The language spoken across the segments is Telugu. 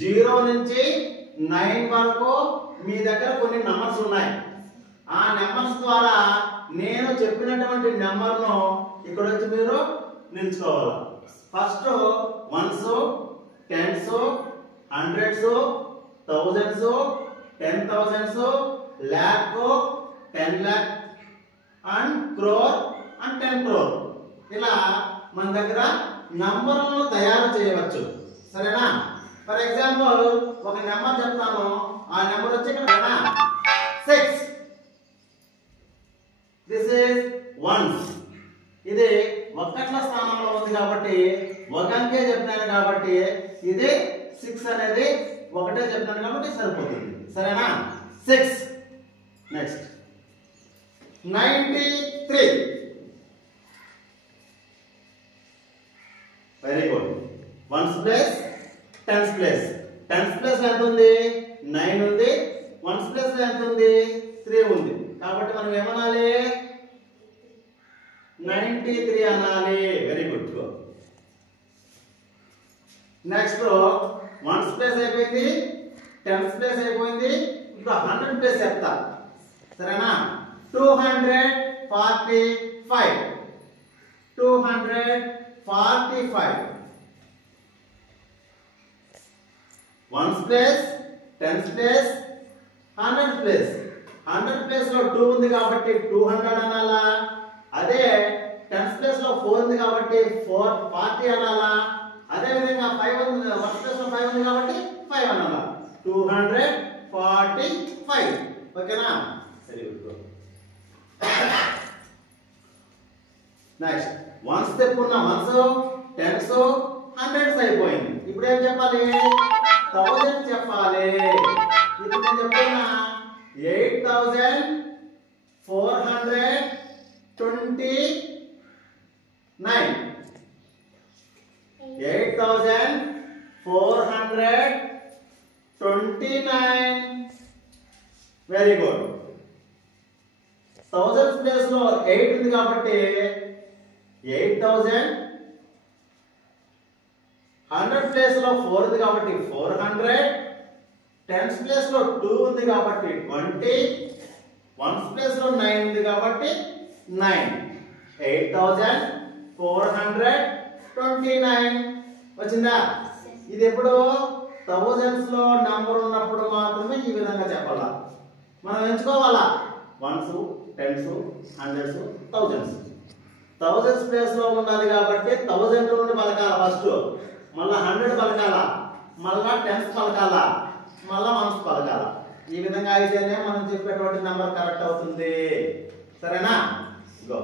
0 నుంచి 9 వరకు మీ దగ్గర కొన్ని నంబర్స్ ఉన్నాయి. ఆ నెంబర్స్ ద్వారా నేను చెప్పినటువంటి నెంబర్ను ఇక్కడ వచ్చి మీరు నిల్చుకోవాలి. First ones, tens, hundreds, thousands, 10,000s, lakh, 10 lakh and crore and 10 crore. ఇలా మన దగ్గర నంబర్లను తయారు చేయవచ్చు. సరేనా? ఫర్ ఎగ్జాంపుల్ ఒక నెంబర్ చెప్తాను. ఆ నెంబర్ వచ్చి ఇక్కడ 6. This is once. ఇది ఒక్కట్ల స్థానంలో ఉంది కాబట్టి ఒక అంకే చెప్పినాను కాబట్టి ఇది 6 అనేది ఒకటే చెప్పినాను కాబట్టి సరిపోతుంది. సరేనా? 6. Next 93. Very good. Ones place, tens place. Tens place ఎంత ఉంది? 9 ఉంది. వన్స్ ప్లేస్ ఎంత ఉంది? 3 ఉంది. కాబట్టి మనం ఏమనాలి? 93 అనాలి. Very good. Next ones place అయిపోయింది, టెన్స్ ప్లేస్ అయిపోయింది. ఇప్పుడు 100 ప్లేస్ చెప్తా. సరేనా? 245. 245. Ones place, tens place, 100 place. 100 place లో 2 ఉంది కాబట్టి 200 అనాలా? అదే టెన్స్ ప్లేస్ లో 4 ఉంది కాబట్టి 440 అనాలా? అదే విధంగా 5 ఉంది, వన్స్ ప్లేస్ లో 5 ఉంది కాబట్టి 5 అనాలా? 245. ఓకేనా? Very good. నెక్స్ట్ వన్స్ చెప్పుకున్నా. వన్స్, టెన్స్, హండ్రెడ్స్ అయిపోయింది. ఇప్పుడు ఏం చెప్పాలి? 1000 చెప్పాలి. ఇప్పుడు నేను చెప్తున్నా 8,429. 8,429. Very good. థౌజండ్స్ ప్లేస్ లో 8 ఉంది కాబట్టి 8,000. 100 ప్లేస్ లో 4 ఉంది కాబట్టి 400. టెన్స్ ప్లేస్ లో 2 ఉంది కాబట్టి 20. వన్స్ ప్లేస్ లో 9 ఉంది కాబట్టి 9. 8,429 వచ్చిందా? ఇది ఎప్పుడు థౌజండ్స్ లో నంబర్ ఉన్నప్పుడు మాత్రమే ఈ విధంగా చెప్పాలా. మనం ఎంచుకోవాలా ones, tens, hundreds, thousands. Thousands place లో ఉన్నది కాబట్టి 1000 నుండి పలకాల. ఫస్ట్ మళ్ళా 100 పలకాల, మళ్ళా టెన్స్ పలకాల, మళ్ళా వన్స్ పలకాల. ఈ విధంగా అయితేనే మనం చెప్పేటువంటి నంబర్ కరెక్ట్ అవుతుంది. సరేనా? గో.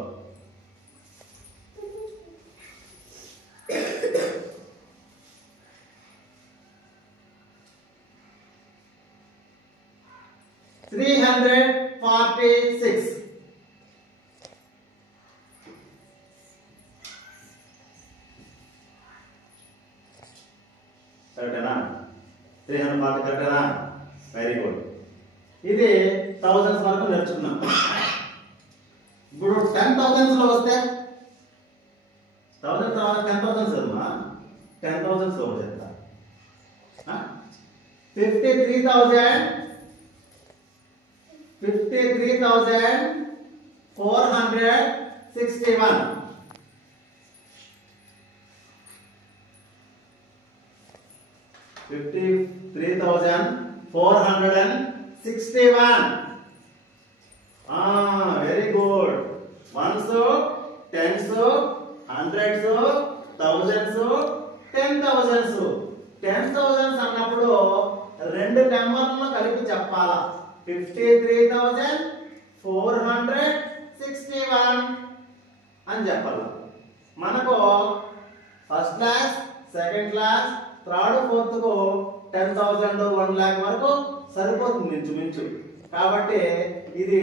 $346. కరెక్టేనా? 340 కరెక్టేనా? Very good. ఇది థౌజండ్స్ వరకు నేర్చుకున్నాం. ఇప్పుడు 10,000s లో వస్తే 1000 తర్వాత 10,000s అమ్మా. 10,000s లో చెప్తా. 53,000. 53,461. 53,461. Very good. Ones, tens, hundreds, thousands, 10,000s. 10,000s అన్నప్పుడు రెండు నెంబర్లను కలిపి చెప్పాలా. 53,461 అని చెప్పాలి. మనకు first class, second class, third, fourth కు 10,000, 1 lakh వరకు సరిపోతుంది ఇంచుమించు. కాబట్టి ఇది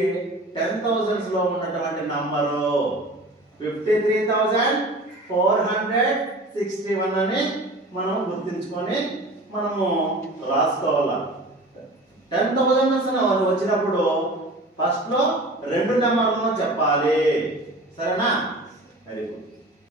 10,000s లో ఉన్నటువంటి నంబరు 53,461 అని మనం గుర్తించుకొని మనము రాసుకోవాలా. 10,000s వచ్చినప్పుడు ఫస్ట్ లో రెండు నెంబర్లను చెప్పాలి. సరేనా? Very good.